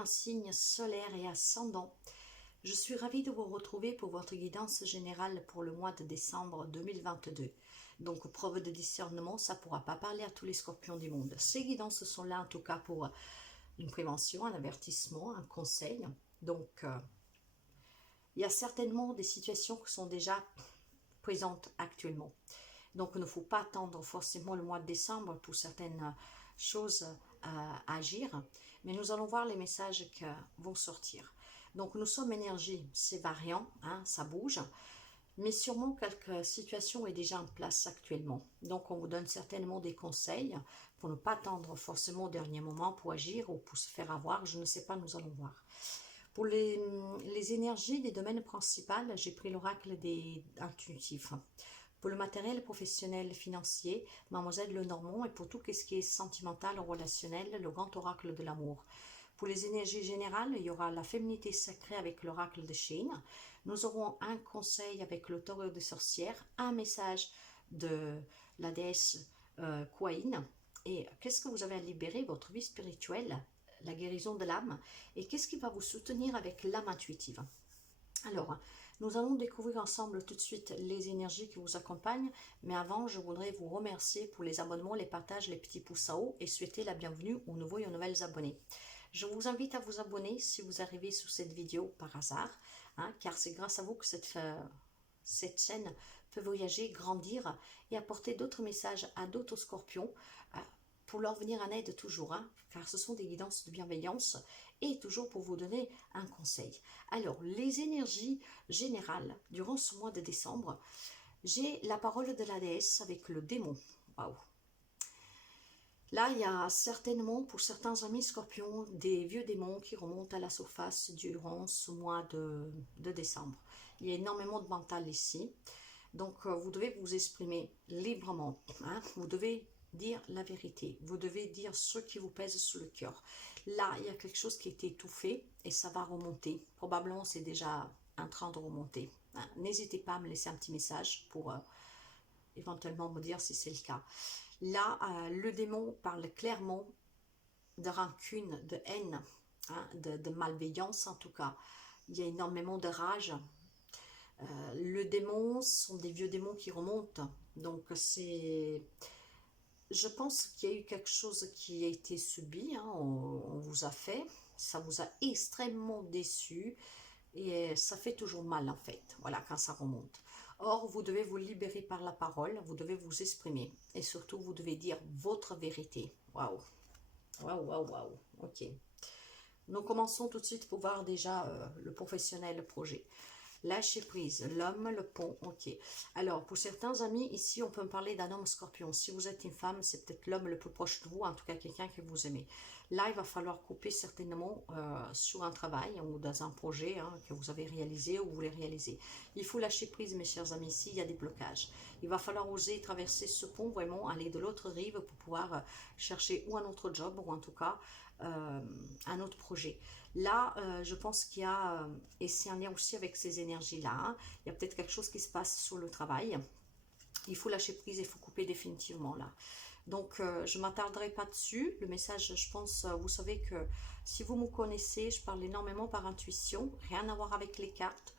un signe solaire et ascendant. Je suis ravie de vous retrouver pour votre guidance générale pour le mois de décembre 2022. Donc, preuve de discernement, ça ne pourra pas parler à tous les scorpions du monde. Ces guidances sont là en tout cas pour une prévention, un avertissement, un conseil. Donc, il y a certainement des situations qui sont déjà présentes actuellement. Donc, il ne faut pas attendre forcément le mois de décembre pour certaines choses à agir, mais nous allons voir les messages qui vont sortir. Donc, nous sommes énergie, c'est variant, hein, ça bouge, mais sûrement quelques situations est déjà en place actuellement. Donc, on vous donne certainement des conseils pour ne pas attendre forcément au dernier moment pour agir ou pour se faire avoir, je ne sais pas, nous allons voir. Pour les énergies des domaines principaux, j'ai pris l'oracle des intuitifs. Pour le matériel professionnel financier, Mademoiselle Lenormand, et pour tout ce qui est sentimental ou relationnel, le grand oracle de l'amour. Pour les énergies générales, il y aura la féminité sacrée avec l'oracle de Chine. Nous aurons un conseil avec le taureau de sorcière, un message de la déesse Kuan. Et qu'est-ce que vous avez à libérer? Votre vie spirituelle, la guérison de l'âme. Et qu'est-ce qui va vous soutenir avec l'âme intuitive? Alors, nous allons découvrir ensemble tout de suite les énergies qui vous accompagnent, mais avant, je voudrais vous remercier pour les abonnements, les partages, les petits pouces en haut et souhaiter la bienvenue aux nouveaux et aux nouvelles abonnés. Je vous invite à vous abonner si vous arrivez sous cette vidéo par hasard, hein, car c'est grâce à vous que cette chaîne peut voyager, grandir et apporter d'autres messages à d'autres scorpions, pour leur venir en aide toujours, hein, car ce sont des guidances de bienveillance et toujours pour vous donner un conseil. Alors, les énergies générales durant ce mois de décembre, j'ai la parole de la déesse avec le démon. Waouh! Là, il y a certainement, pour certains amis scorpions, des vieux démons qui remontent à la surface durant ce mois de décembre. Il y a énormément de mental ici. Donc, vous devez vous exprimer librement. Hein? Vous devez dire la vérité. Vous devez dire ce qui vous pèse sur le cœur. Là, il y a quelque chose qui a été étouffé et ça va remonter. Probablement, c'est déjà en train de remonter. Hein? N'hésitez pas à me laisser un petit message pour éventuellement me dire si c'est le cas. Là, le démon parle clairement de rancune, de haine, hein, de malveillance en tout cas. Il y a énormément de rage. Le démon, ce sont des vieux démons qui remontent. Donc c'est... Je pense qu'il y a eu quelque chose qui a été subi, hein, on vous a fait. Ça vous a extrêmement déçu. Et ça fait toujours mal en fait, voilà, quand ça remonte. Or, vous devez vous libérer par la parole, vous devez vous exprimer. Et surtout, vous devez dire votre vérité. Waouh, waouh, waouh, waouh. Ok. Nous commençons tout de suite pour voir déjà le professionnel, le projet. Lâcher prise, l'homme, le pont, ok. Alors, pour certains amis, ici, on peut me parler d'un homme scorpion. Si vous êtes une femme, c'est peut-être l'homme le plus proche de vous, en tout cas quelqu'un que vous aimez. Là, il va falloir couper certainement sur un travail ou dans un projet, hein, que vous avez réalisé ou vous voulez réaliser. Il faut lâcher prise, mes chers amis, ici, il y a des blocages. Il va falloir oser traverser ce pont, vraiment, aller de l'autre rive pour pouvoir chercher ou un autre job, ou en tout cas, un autre projet. Là, je pense qu'il y a, et c'est en lien aussi avec ces énergies-là, hein, il y a peut-être quelque chose qui se passe sur le travail. Il faut lâcher prise, il faut couper définitivement là. Donc, je ne m'attarderai pas dessus. Le message, je pense, vous savez que si vous me connaissez, je parle énormément par intuition, rien à voir avec les cartes.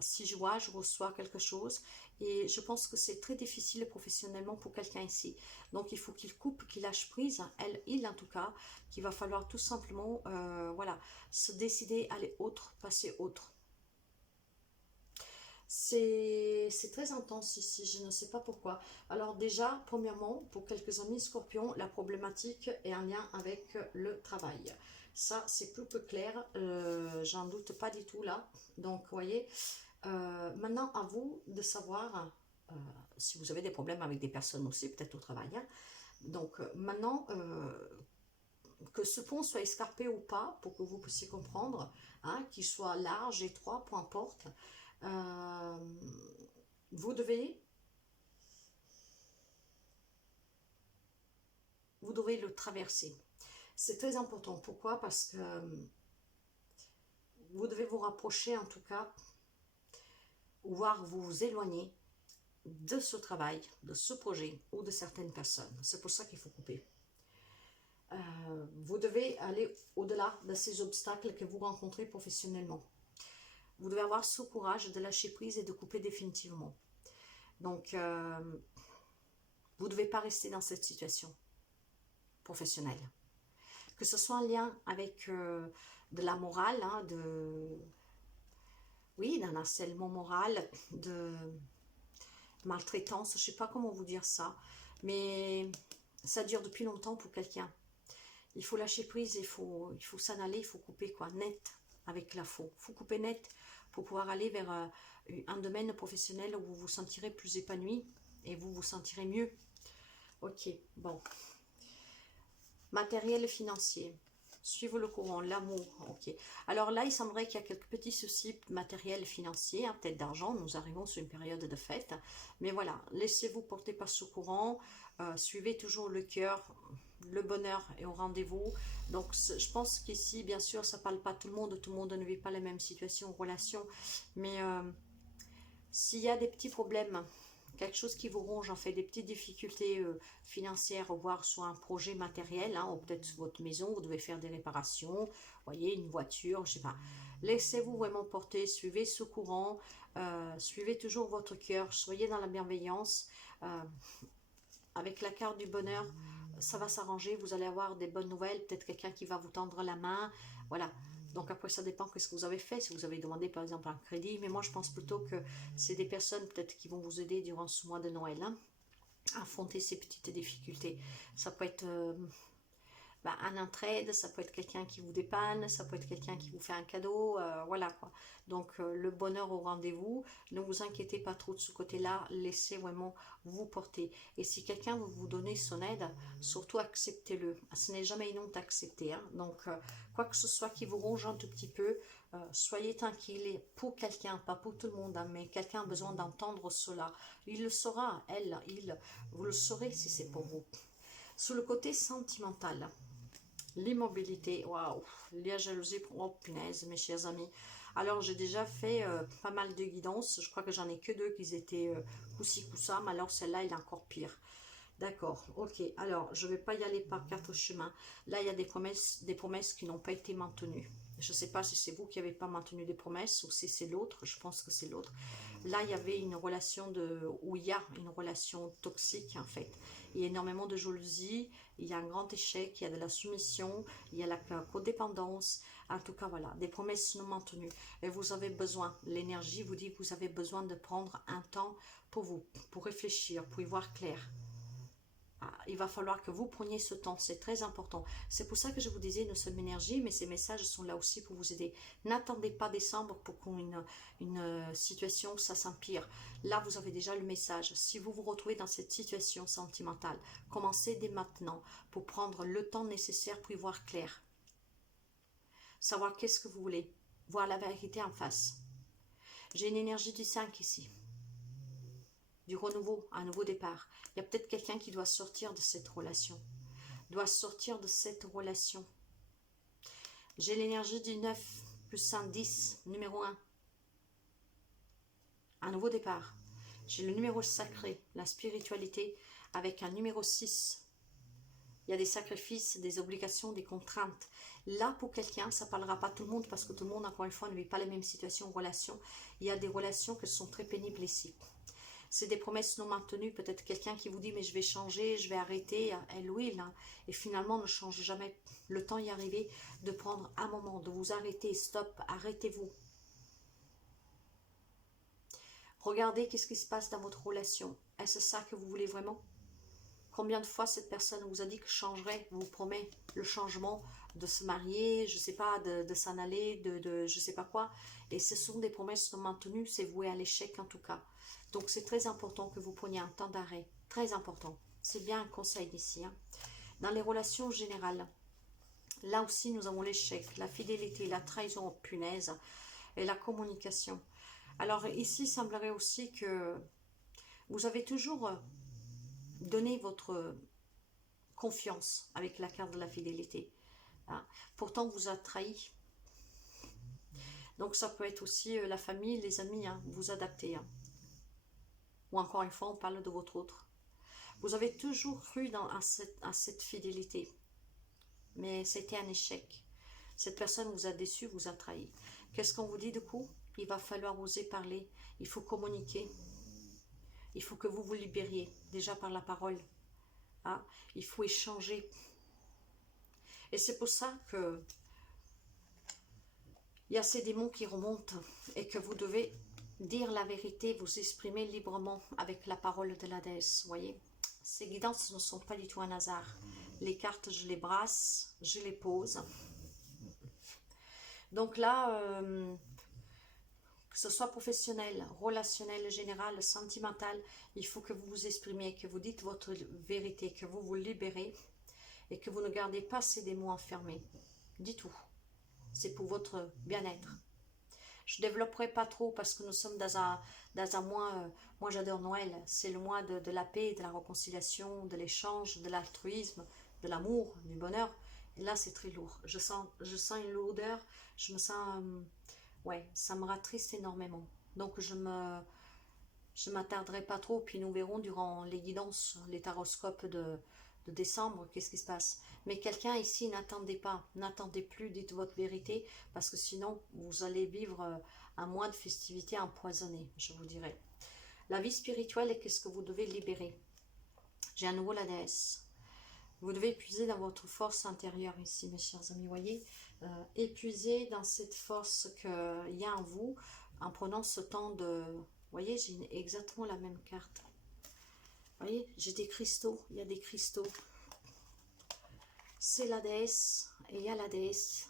Si je vois, je reçois quelque chose et je pense que c'est très difficile professionnellement pour quelqu'un ici. Donc il faut qu'il coupe, qu'il lâche prise, il en tout cas, qu'il va falloir tout simplement voilà, se décider, aller autre, passer autre. C'est très intense ici, je ne sais pas pourquoi. Alors déjà, premièrement, pour quelques amis scorpions, la problématique est en lien avec le travail. Ça, c'est plus que clair, j'en doute pas du tout là. Donc, vous voyez, maintenant, à vous de savoir si vous avez des problèmes avec des personnes aussi, peut-être au travail. Hein. Donc, maintenant, que ce pont soit escarpé ou pas, pour que vous puissiez comprendre, hein, qu'il soit large, étroit, peu importe, vous devez le traverser. C'est très important. Pourquoi? Parce que vous devez vous rapprocher, en tout cas, voire vous vous éloigner de ce travail, de ce projet ou de certaines personnes. C'est pour ça qu'il faut couper. Vous devez aller au-delà de ces obstacles que vous rencontrez professionnellement. Vous devez avoir ce courage de lâcher prise et de couper définitivement. Donc, vous ne devez pas rester dans cette situation professionnelle. Que ce soit en lien avec de la morale, hein, oui, d'un harcèlement moral, de maltraitance, je ne sais pas comment vous dire ça, mais ça dure depuis longtemps pour quelqu'un. Il faut lâcher prise, il faut s'en aller, il faut couper quoi, net avec la faux. Il faut couper net pour pouvoir aller vers un domaine professionnel où vous vous sentirez plus épanoui et vous vous sentirez mieux. Ok, bon. Matériel financier. Suivre le courant, l'amour, ok. Alors là, il semblerait qu'il y a quelques petits soucis matériels financiers, hein, peut-être d'argent, nous arrivons sur une période de fête. Mais voilà, laissez-vous porter par ce courant, suivez toujours le cœur, le bonheur est au rendez-vous. Donc je pense qu'ici, bien sûr, ça ne parle pas à tout le monde ne vit pas la même situation, relation. Mais s'il y a des petits problèmes, quelque chose qui vous ronge, en fait, des petites difficultés financières, voire sur un projet matériel, hein, ou peut-être sur votre maison, vous devez faire des réparations, voyez, une voiture, je sais pas. Laissez-vous vraiment porter, suivez ce courant, suivez toujours votre cœur, soyez dans la bienveillance. Avec la carte du bonheur, ça va s'arranger, vous allez avoir des bonnes nouvelles, peut-être quelqu'un qui va vous tendre la main, voilà. Donc après, ça dépend de ce que vous avez fait, si vous avez demandé par exemple un crédit, mais moi je pense plutôt que c'est des personnes peut-être qui vont vous aider durant ce mois de Noël, hein, à affronter ces petites difficultés. Ça peut être un entraide, ça peut être quelqu'un qui vous dépanne, ça peut être quelqu'un qui vous fait un cadeau, voilà quoi. Donc le bonheur au rendez-vous, ne vous inquiétez pas trop de ce côté-là, laissez vraiment vous porter. Et si quelqu'un veut vous donner son aide, surtout acceptez-le. Ce n'est jamais une honte d'accepter, hein. Donc quoi que ce soit qui vous ronge un tout petit peu, soyez tranquille pour quelqu'un, pas pour tout le monde, hein, mais quelqu'un a besoin d'entendre cela. Il le saura, elle, il, vous le saurez si c'est pour vous. Sur le côté sentimental, l'immobilité, waouh, la jalousie, oh punaise, mes chers amis. Alors j'ai déjà fait pas mal de guidances, je crois que j'en ai que deux qui étaient coup-ci coup-ça, mais alors celle-là elle est encore pire. D'accord, ok, alors je ne vais pas y aller par quatre chemins. Là il y a des promesses qui n'ont pas été maintenues. Je ne sais pas si c'est vous qui n'avez pas maintenu des promesses ou si c'est l'autre, je pense que c'est l'autre. Là il y avait une relation où il y a une relation toxique en fait. Il y a énormément de jalousie, il y a un grand échec, il y a de la soumission, il y a la codépendance. En tout cas, voilà, des promesses non maintenues. Et vous avez besoin, l'énergie vous dit que vous avez besoin de prendre un temps pour vous, pour réfléchir, pour y voir clair. Il va falloir que vous preniez ce temps, c'est très important. C'est pour ça que je vous disais, nous sommes énergie, mais ces messages sont là aussi pour vous aider. N'attendez pas décembre pour qu'une situation, ça s'empire. Là, vous avez déjà le message. Si vous vous retrouvez dans cette situation sentimentale, commencez dès maintenant pour prendre le temps nécessaire pour y voir clair. Savoir qu'est-ce que vous voulez, voir la vérité en face. J'ai une énergie du 5 ici. Du renouveau, un nouveau départ. Il y a peut-être quelqu'un qui doit sortir de cette relation. Doit sortir de cette relation. J'ai l'énergie du 9 plus 1, 10, numéro 1. Un nouveau départ. J'ai le numéro sacré, la spiritualité, avec un numéro 6. Il y a des sacrifices, des obligations, des contraintes. Là, pour quelqu'un, ça ne parlera pas à tout le monde parce que tout le monde, encore une fois, ne vit pas les mêmes situations ou relations. Il y a des relations qui sont très pénibles ici. C'est des promesses non maintenues, peut-être quelqu'un qui vous dit mais je vais changer, je vais arrêter, elle ou il, hein, et finalement ne change jamais. Le temps y est arrivé de prendre un moment, de vous arrêter, stop, arrêtez-vous. Regardez qu'est-ce qui se passe dans votre relation. Est-ce ça que vous voulez vraiment? Combien de fois cette personne vous a dit que changerait, vous promet le changement, de se marier, je ne sais pas, de s'en aller, de je ne sais pas quoi. Et ce sont des promesses non maintenues, c'est voué à l'échec en tout cas. Donc c'est très important que vous preniez un temps d'arrêt, très important. C'est bien un conseil d'ici. Hein. Dans les relations générales, là aussi nous avons l'échec, la fidélité, la trahison, punaise, et la communication. Alors ici, il semblerait aussi que vous avez toujours donné votre confiance avec la carte de la fidélité. Hein. Pourtant, vous a trahi. Donc ça peut être aussi la famille, les amis, hein, vous adaptez. Hein. Ou encore une fois, on parle de votre autre. Vous avez toujours cru à cette fidélité. mais c'était un échec. Cette personne vous a déçu, vous a trahi. Qu'est-ce qu'on vous dit du coup? Il va falloir oser parler, il faut communiquer. Il faut que vous vous libériez, déjà par la parole. Hein? Il faut échanger. Et c'est pour ça que il y a ces démons qui remontent et que vous devez dire la vérité, vous exprimer librement avec la parole de la déesse. Vous voyez, ces guidances ne sont pas du tout un hasard. Les cartes, je les brasse, je les pose. Donc là, que ce soit professionnel, relationnel, général, sentimental, il faut que vous vous exprimiez, que vous dites votre vérité, que vous vous libérez et que vous ne gardez pas ces démons enfermés. Du tout. C'est pour votre bien-être. Je ne développerai pas trop parce que nous sommes dans un mois, moi j'adore Noël, c'est le mois de la paix, de la réconciliation, de l'échange, de l'altruisme, de l'amour, du bonheur. Et là c'est très lourd. Je sens une lourdeur, je me sens, ouais, ça me rattriste énormément. Donc je m'attarderai pas trop, puis nous verrons durant les guidances, les taroscopes de décembre, qu'est-ce qui se passe. Mais quelqu'un ici, n'attendez plus, dites votre vérité, parce que sinon, vous allez vivre un mois de festivité empoisonné, je vous dirais. La vie spirituelle, qu'est-ce que vous devez libérer? J'ai à nouveau la déesse. Vous devez épuiser dans votre force intérieure ici, mes chers amis, voyez. Épuiser dans cette force qu'il y a en vous, en prenant ce temps de... Vous voyez, j'ai exactement la même carte. Vous voyez, j'ai des cristaux, il y a des cristaux. C'est la déesse et il y a la déesse.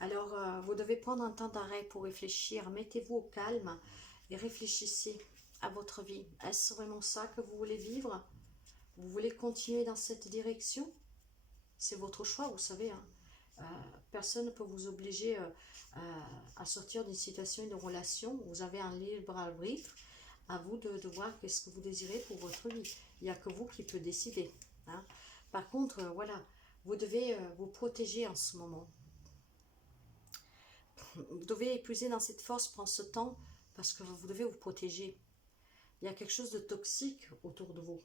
Alors, vous devez prendre un temps d'arrêt pour réfléchir. Mettez-vous au calme et réfléchissez à votre vie. Est-ce vraiment ça que vous voulez vivre? Vous voulez continuer dans cette direction? C'est votre choix, vous savez. Hein. Personne ne peut vous obliger à sortir d'une situation, d'une relation. Vous avez un libre arbitre. À vous de voir qu'est-ce que vous désirez pour votre vie. Il n'y a que vous qui pouvez décider. Hein. Par contre, voilà, vous devez vous protéger en ce moment. Vous devez épuiser dans cette force, prendre ce temps, parce que vous devez vous protéger. Il y a quelque chose de toxique autour de vous.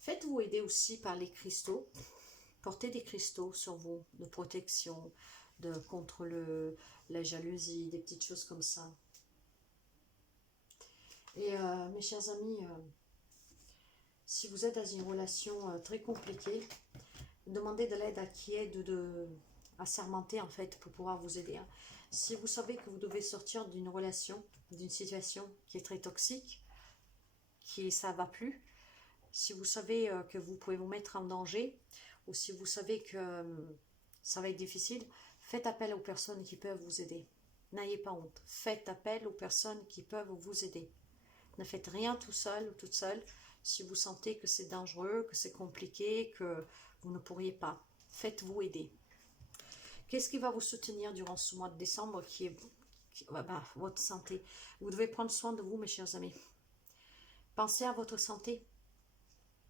Faites-vous aider aussi par les cristaux. Portez des cristaux sur vous, de protection, contre la jalousie, des petites choses comme ça. Et mes chers amis, si vous êtes dans une relation très compliquée, demandez de l'aide à qui est assermenter en fait pour pouvoir vous aider. Hein. Si vous savez que vous devez sortir d'une relation, d'une situation qui est très toxique, ça ne va plus, si vous savez que vous pouvez vous mettre en danger, ou si vous savez que ça va être difficile, faites appel aux personnes qui peuvent vous aider. N'ayez pas honte. Faites appel aux personnes qui peuvent vous aider. Ne faites rien tout seul ou toute seule si vous sentez que c'est dangereux, que c'est compliqué, que vous ne pourriez pas. Faites-vous aider. Qu'est-ce qui va vous soutenir durant ce mois de décembre qui est votre santé? Vous devez prendre soin de vous, mes chers amis. Pensez à votre santé.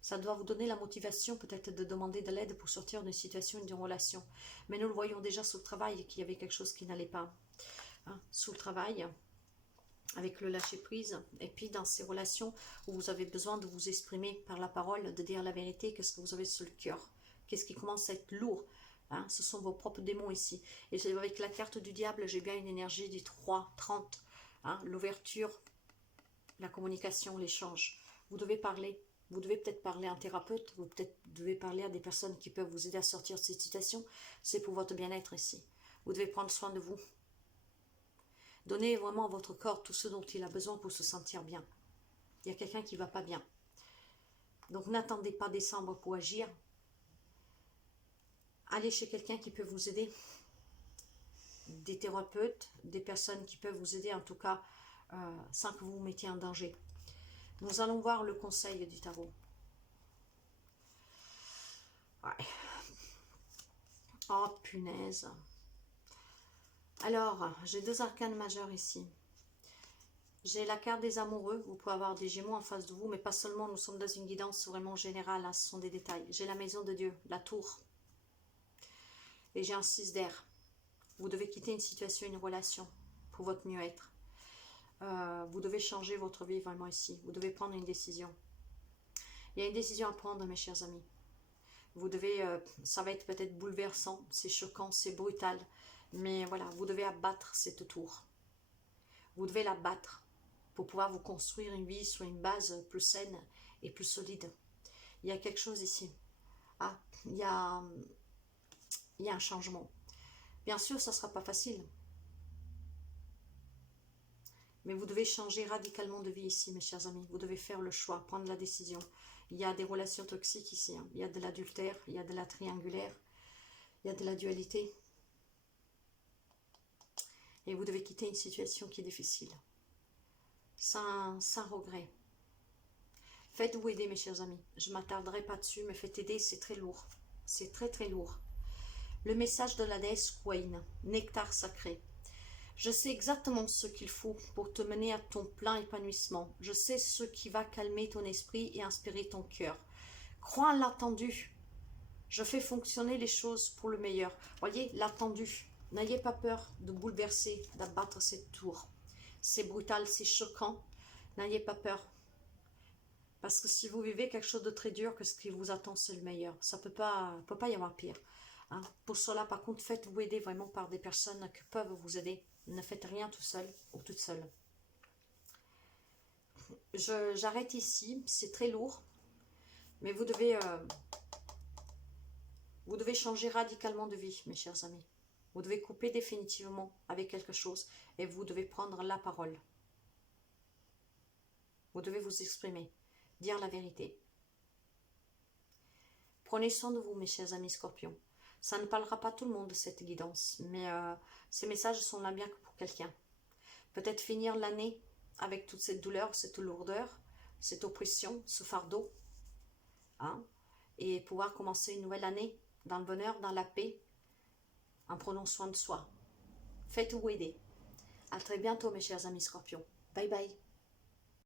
Ça doit vous donner la motivation peut-être de demander de l'aide pour sortir d'une situation, d'une relation. Mais nous le voyons déjà sous le travail, qu'il y avait quelque chose qui n'allait pas. Hein, sous le travail, avec le lâcher-prise. Et puis dans ces relations où vous avez besoin de vous exprimer par la parole, de dire la vérité, qu'est-ce que vous avez sur le cœur. Qu'est-ce qui commence à être lourd. Hein, ce sont vos propres démons ici. Et avec la carte du diable, j'ai bien une énergie du 3, 30. Hein, l'ouverture, la communication, l'échange. Vous devez parler. Vous devez peut-être parler à un thérapeute, vous devez parler à des personnes qui peuvent vous aider à sortir de cette situation. C'est pour votre bien-être ici. Vous devez prendre soin de vous. Donnez vraiment à votre corps tout ce dont il a besoin pour se sentir bien. Il y a quelqu'un qui ne va pas bien. Donc n'attendez pas décembre pour agir. Allez chez quelqu'un qui peut vous aider. Des thérapeutes, des personnes qui peuvent vous aider en tout cas sans que vous vous mettiez en danger. Nous allons voir le conseil du tarot. Ouais. Oh, punaise. Alors, j'ai deux arcanes majeurs ici. J'ai la carte des amoureux. Vous pouvez avoir des gémeaux en face de vous, mais pas seulement. Nous sommes dans une guidance vraiment générale. Hein, ce sont des détails. J'ai la maison de Dieu, la tour. Et j'ai un 6 d'air. Vous devez quitter une situation, une relation pour votre mieux-être. Vous devez changer votre vie vraiment ici. Vous devez prendre une décision. Il y a une décision à prendre, mes chers amis. Vous devez, ça va être peut-être bouleversant, c'est choquant, c'est brutal. Mais voilà, vous devez abattre cette tour. Vous devez la battre pour pouvoir vous construire une vie sur une base plus saine et plus solide. Il y a quelque chose ici. Ah, il y a un changement. Bien sûr, ça ne sera pas facile. Mais vous devez changer radicalement de vie ici, mes chers amis. Vous devez faire le choix, prendre la décision. Il y a des relations toxiques ici. Hein. Il y a de l'adultère, il y a de la triangulaire, il y a de la dualité. Et vous devez quitter une situation qui est difficile. Sans regret. Faites-vous aider, mes chers amis. Je ne m'attarderai pas dessus, mais faites aider, c'est très lourd. C'est très très lourd. Le message de la déesse Queen, nectar sacré. Je sais exactement ce qu'il faut pour te mener à ton plein épanouissement. Je sais ce qui va calmer ton esprit et inspirer ton cœur. Crois en l'attendu. Je fais fonctionner les choses pour le meilleur. Voyez, l'attendu. N'ayez pas peur de bouleverser, d'abattre cette tour. C'est brutal, c'est choquant. N'ayez pas peur. Parce que si vous vivez quelque chose de très dur, que ce qui vous attend, c'est le meilleur. Ça peut pas y avoir pire. Hein. Pour cela, par contre, faites-vous aider vraiment par des personnes qui peuvent vous aider. Ne faites rien tout seul ou toute seule. J'arrête ici. C'est très lourd. Mais vous devez changer radicalement de vie, mes chers amis. Vous devez couper définitivement avec quelque chose et vous devez prendre la parole. Vous devez vous exprimer, dire la vérité. Prenez soin de vous, mes chers amis scorpions. Ça ne parlera pas tout le monde, cette guidance, mais ces messages sont là bien que pour quelqu'un. Peut-être finir l'année avec toute cette douleur, cette lourdeur, cette oppression, ce fardeau, hein, et pouvoir commencer une nouvelle année dans le bonheur, dans la paix, en prenant soin de soi. Faites-vous aider. À très bientôt, mes chers amis scorpions. Bye bye.